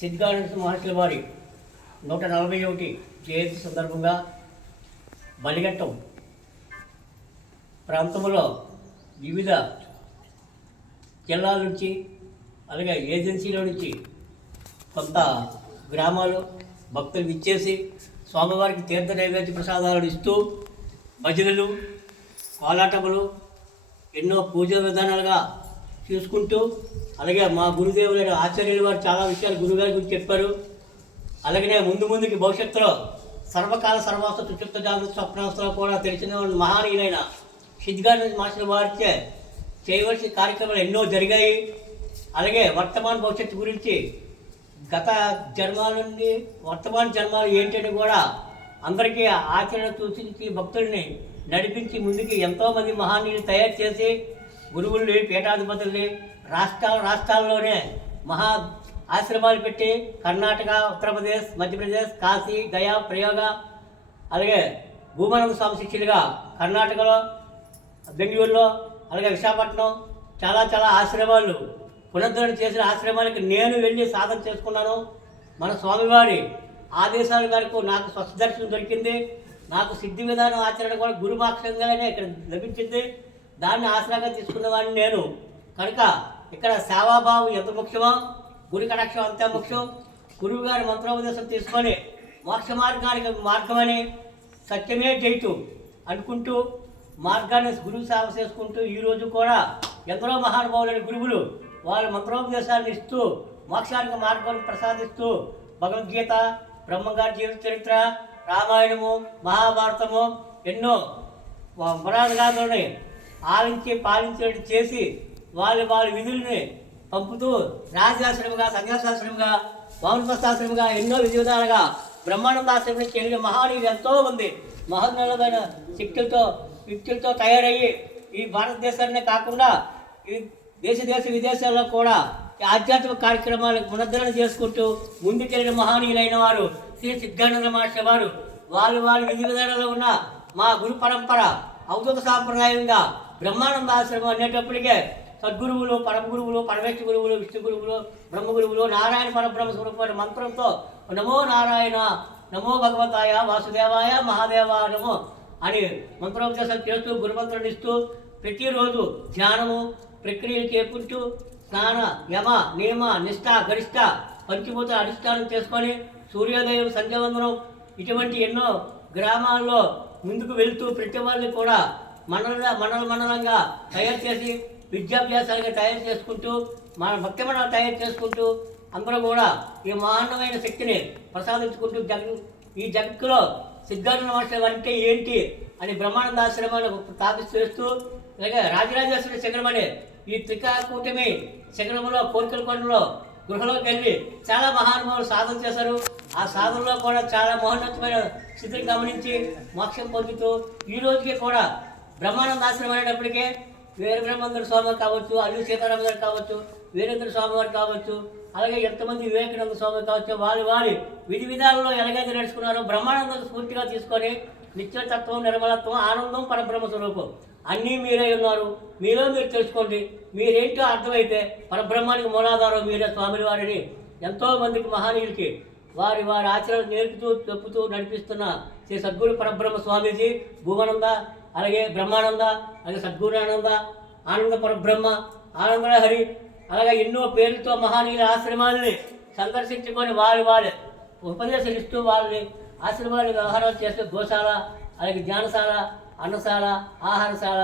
సిద్ధానంద మహర్షుల వారి 141 జయంతి సందర్భంగా బలిఘట్టం ప్రాంతంలో వివిధ జిల్లాల నుంచి అలాగే ఏజెన్సీల నుంచి కొంత గ్రామాలు భక్తులు విచ్చేసి స్వామివారికి తీర్థ నైవేద్య ప్రసాదాలను ఇస్తూ భజనలు కోలాటములు ఎన్నో పూజా విధానాలుగా చూసుకుంటూ అలాగే మా గురుదేవులైన ఆచార్యుల వారు చాలా విషయాలు గురుగారి గురించి చెప్పారు. అలాగనే ముందుకి భవిష్యత్తులో సర్వకాల సర్వాస్త చుచుక్త జాగ్రత్త స్వప్నాస్త్రాలు కూడా తెలిసిన మహానీయులైన సిద్ధానంద మాస్టర్ వారిచే చేయవలసిన కార్యక్రమాలు ఎన్నో జరిగాయి. అలాగే వర్తమాన భవిష్యత్తు గురించి గత జన్మాల నుండి వర్తమాన జన్మాలు ఏంటని కూడా అందరికీ ఆచరణ సూచించి భక్తుల్ని నడిపించి ముందుకి ఎంతోమంది మహానీయులు తయారు చేసి గురువుల్ని పీఠాధిపతుల్ని రాష్ట్రాల్లోనే మహా ఆశ్రమాలు పెట్టి కర్ణాటక, ఉత్తరప్రదేశ్, మధ్యప్రదేశ్, కాశీ, గయా, ప్రయోగ అలాగే భూమానంద స్వామి శిష్యులుగా కర్ణాటకలో, బెంగళూరులో అలాగే విశాఖపట్నం చాలా ఆశ్రమాలు పునరుద్ధరణ చేసిన ఆశ్రమాలకు నేను వెళ్ళి సాధన చేసుకున్నాను. మన స్వామివారి ఆదేశాల మేరకు నాకు స్వస్థ దర్శనం దొరికింది. నాకు సిద్ధి విధానం ఆచరణ కూడా గురుమాక్షంగానే ఇక్కడ లభించింది. దాన్ని ఆసరాగా తీసుకున్నవాడిని నేను. కనుక ఇక్కడ సేవాభావం ఎంత ముఖ్యమో గురు కటాక్షం అంతే ముఖ్యం. గురువు గారి మంత్రోపదేశం తీసుకొని మోక్ష మార్గానికి మార్గమని సత్యమే జైతు అనుకుంటూ మార్గాన్ని గురువు సేవ చేసుకుంటూ ఈరోజు కూడా ఎందరో మహానుభావులైన గురువులు వాళ్ళ మంత్రోపదేశాన్ని ఇస్తూ మోక్షానికి మార్గాన్ని ప్రసాదిస్తూ భగవద్గీత, బ్రహ్మంగారి జీవిత చరిత్ర, రామాయణము, మహాభారతము ఎన్నో పురాణాలను ఆలించి పాలించేట్టు చేసి వాళ్ళ విధుల్ని పంపుతూ రాజాశ్రమంగా, సన్యాసాశ్రమంగా, వామనప్రస్థాశ్రమంగా ఎన్నో విధి విధాలుగా బ్రహ్మానందాశ్రమం నుంచి వెళ్ళిన మహానీయులు ఎంతో మంది మహోన్నతమైన వ్యక్తులతో తయారయ్యి ఈ భారతదేశాన్నే కాకుండా ఈ దేశ విదేశాల్లో కూడా ఆధ్యాత్మిక కార్యక్రమాలకు పునరుద్ధరణ చేసుకుంటూ ముందుకెళ్ళిన మహానీయులైన వారు శ్రీ సిద్ధానంద మహర్షి వారు వాళ్ళ విధి విధానాల్లో ఉన్న మా గురు పరంపర అవధూత సాంప్రదాయంగా బ్రహ్మానంద ఆశ్రమం అనేటప్పటికే సద్గురువులు, పరమ గురువులు, పరమేశ్వర గురువులు, విష్ణు గురువులు, బ్రహ్మ గురువులు, నారాయణ పరబ్రహ్మ స్వరూపమైన మంత్రంతో నమో నారాయణ, నమో భగవతాయ, వాసుదేవాయ, మహాదేవ నమో అని మంత్రోపదేశాలు చేస్తూ గురుమంత్రాన్ని ఇస్తూ ప్రతిరోజు ధ్యానము ప్రక్రియలు చేకుంటూ స్నాన, యమ, నియమ, నిష్ఠ, గరిష్ట పంచభూత అధిష్టానం చేసుకొని సూర్యోదయం, సంధ్యావందనం ఇటువంటి ఎన్నో గ్రామాల్లో ముందుకు వెళుతూ ప్రతి వాళ్ళని కూడా మండలంగా తయారు చేసి విద్యాభ్యాసాలుగా తయారు చేసుకుంటూ మన భక్తిమణాలు తయారు చేసుకుంటూ అందరూ కూడా ఈ మహాన్నమైన శక్తిని ప్రసాదించుకుంటూ ఈ జగత్తులో సిద్ధానంద మహర్షి అంటే ఏంటి అని బ్రహ్మానంద ఆశ్రమాన్ని స్థాపిస్తూ చేస్తూ అలాగే రాజరాజేశ్వరి శిఖరం అనే ఈ త్రికాకూటమి శిఖరంలో కోరికల కొండలో గృహలోకి వెళ్ళి చాలా మహానుభావులు సాధన చేశారు. ఆ సాధనలో కూడా చాలా మహోన్నతమైన స్థితిని గమనించి మోక్షం పొందుతూ ఈ రోజుకి కూడా బ్రహ్మానంద ఆశ్రమం అనేటప్పటికే వీరబ్రహ్మేంద్ర స్వామి కావచ్చు, అల్లు సీతారామ గారు కావచ్చు, వీరేంద్ర స్వామి వారు కావచ్చు, అలాగే ఎంతమంది వివేకానంద స్వామి కావచ్చు, వారి విధి విధానంలో ఎలాగైతే నడుచుకున్నారో బ్రహ్మానందం స్ఫూర్తిగా తీసుకొని నిత్యతత్వం, నిర్మలత్వం, ఆనందం, పరబ్రహ్మ స్వరూపం అన్నీ మీరే ఉన్నారు. మీలో మీరు తెలుసుకోండి. మీరేంటో అర్థమైతే పరబ్రహ్మానికి మూలాధారం మీరే స్వామి వారిని ఎంతోమందికి మహానీయులకి వారి ఆచరణ నేర్పుతూ చెప్పుతూ నడిపిస్తున్న శ్రీ సద్గురు పరబ్రహ్మ స్వామీజీ, భూమానంద, అలాగే బ్రహ్మానంద, అలాగే సద్గురానంద, ఆనంద పరబ్రహ్మ, ఆనందహరి అలాగే ఎన్నో పేర్లతో మహానీయుల ఆశ్రమాలని సందర్శించుకొని వారి ఉపదేశాలు ఇస్తూ వాళ్ళని ఆశ్రమాన్ని వ్యవహారాలు చేస్తూ గోశాల, అలాగే జ్ఞానశాల, అన్నశాల, ఆహారశాల,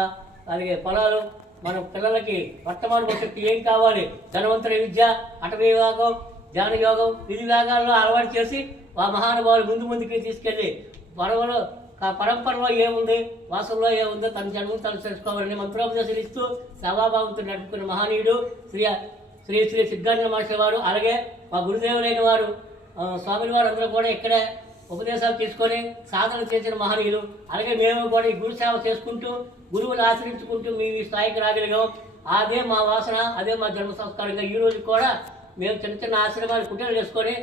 అలాగే పొలాలు మన పిల్లలకి వర్తమాన భవిష్యత్తు ఏం కావాలి, ధనవంతుల విద్య, అటవీ విభాగం, ధ్యాన యోగం విధి విభాగాల్లో అలవాటు చేసి ఆ మహానుభావులు ముందుకి తీసుకెళ్ళి పరంపరలో ఏముంది, వాసంలో ఏముందో తన జన్మం తను తెలుసుకోవాలని మంత్రోపదేశాలు ఇస్తూ సేవాభావంతో నడుపుకున్న మహనీయుడు శ్రీ సిద్ధానంద మహర్షి వారు. అలాగే మా గురుదేవులైన వారు స్వామిల వారు అందరూ కూడా ఇక్కడే ఉపదేశాలు తీసుకొని సాధన చేసిన మహనీయులు. అలాగే మేము కూడా ఈ గురు సేవ చేసుకుంటూ గురువుని ఆశ్రయించుకుంటూ మీ స్థాయికి రాగలిగాం. అదే మా వాసన, అదే మా జన్మ సంస్కారంగా ఈ రోజు కూడా మేము చిన్న ఆశ్రమాలు కుటీలు చేసుకొని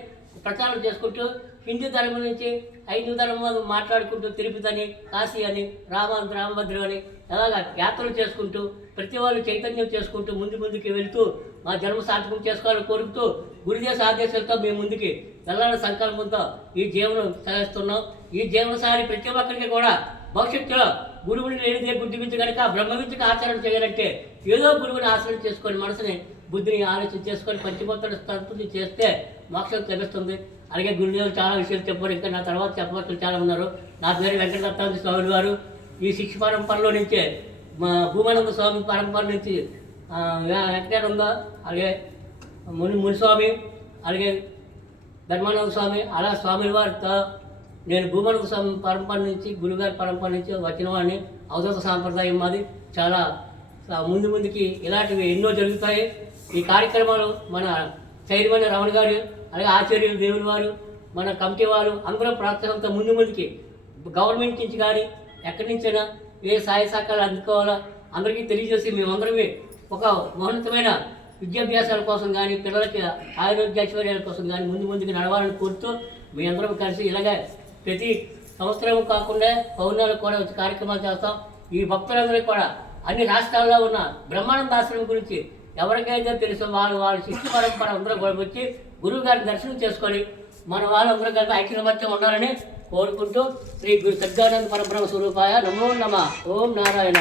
ప్రచారం చేసుకుంటూ హిందూ ధర్మం నుంచి హైందూ ధర్మం మాట్లాడుకుంటూ తిరుపతి అని, కాశీ అని, రామభద్రం అని ఎలాగ యాత్రలు చేసుకుంటూ ప్రతి వాళ్ళు చైతన్యం చేసుకుంటూ ముందుకు వెళుతూ మా జన్మ సార్థకం చేసుకోవాలని కోరుతూ గురుదేశ ఆదేశాలతో మేము ముందుకి వెళ్ళాలని సంకల్పంతో ఈ జీవనం సాగిస్తున్నాం. ఈ జీవనసారి ప్రతి ఒక్కరికి కూడా భవిష్యత్తులో గురువుని లేనిదే బుద్ధి విద్య కనుక బ్రహ్మ విద్యకు ఆచరణ చేయాలంటే ఏదో గురువుని ఆచరణ చేసుకొని మనసుని బుద్ధిని ఆలోచన చేసుకొని పంచభూతాలు స్థాపన చేస్తే మోక్షం లభిస్తుంది. అలాగే గురుదేవులు చాలా విషయాలు చెప్పారు. ఇంకా నా తర్వాత చెప్పవలసిన చాలా ఉన్నారు. నా పేరు వెంకటదత్తానంద స్వామి వారు. ఈ శిక్ష పరంపరలో నుంచే మా భూమానంద స్వామి పరంపర నుంచి వెంకటానంద, అలాగే మునిస్వామి, అలాగే ధర్మానంద స్వామి, అలా స్వామి వారితో నేను భూమానంద స్వామి పరంపర నుంచి గురుగారి పరంపర నుంచి వచ్చిన వాడిని. అవధూత సాంప్రదాయం మాది. చాలా ముందుకి ఇలాంటివి ఎన్నో జరుగుతాయి. ఈ కార్యక్రమాలు మన చైర్మన్ రమణ గారు, అలాగే ఆచార్యులు దేవుని వారు, మన కమిటీ వారు అందరూ ప్రోత్సాహంతో ముందుకి గవర్నమెంట్ నుంచి కానీ ఎక్కడి నుంచైనా ఏ సహాయ సహకారాలు అందుకోవాలో అందరికీ తెలియజేసి మేమందరమే ఒక మహోన్నతమైన విద్యాభ్యాసాల కోసం కానీ పిల్లలకి ఆరోగ్య ఐశ్వర్యాల కోసం కానీ ముందుకు నడవాలని కోరుతూ మీ అందరం కలిసి ఇలాగే ప్రతి సంవత్సరం కాకుండా పౌర్ణాలకు కూడా వచ్చి కార్యక్రమాలు చేస్తాం. ఈ భక్తులందరూ కూడా అన్ని రాష్ట్రాల్లో ఉన్న బ్రహ్మానంద ఆశ్రమం గురించి ఎవరికైతే తెలుసో వాళ్ళ శిష్య పరంపర అందరూ కూడా వచ్చి గురువు గారిని దర్శనం చేసుకొని మన వాళ్ళందరూ కలిపి ఐక్యమత్యం ఉండాలని కోరుకుంటూ శ్రీ గురు సద్గానంద పరబ్రహ్మ స్వరూపాయ నమో నమః. ఓం నారాయణ.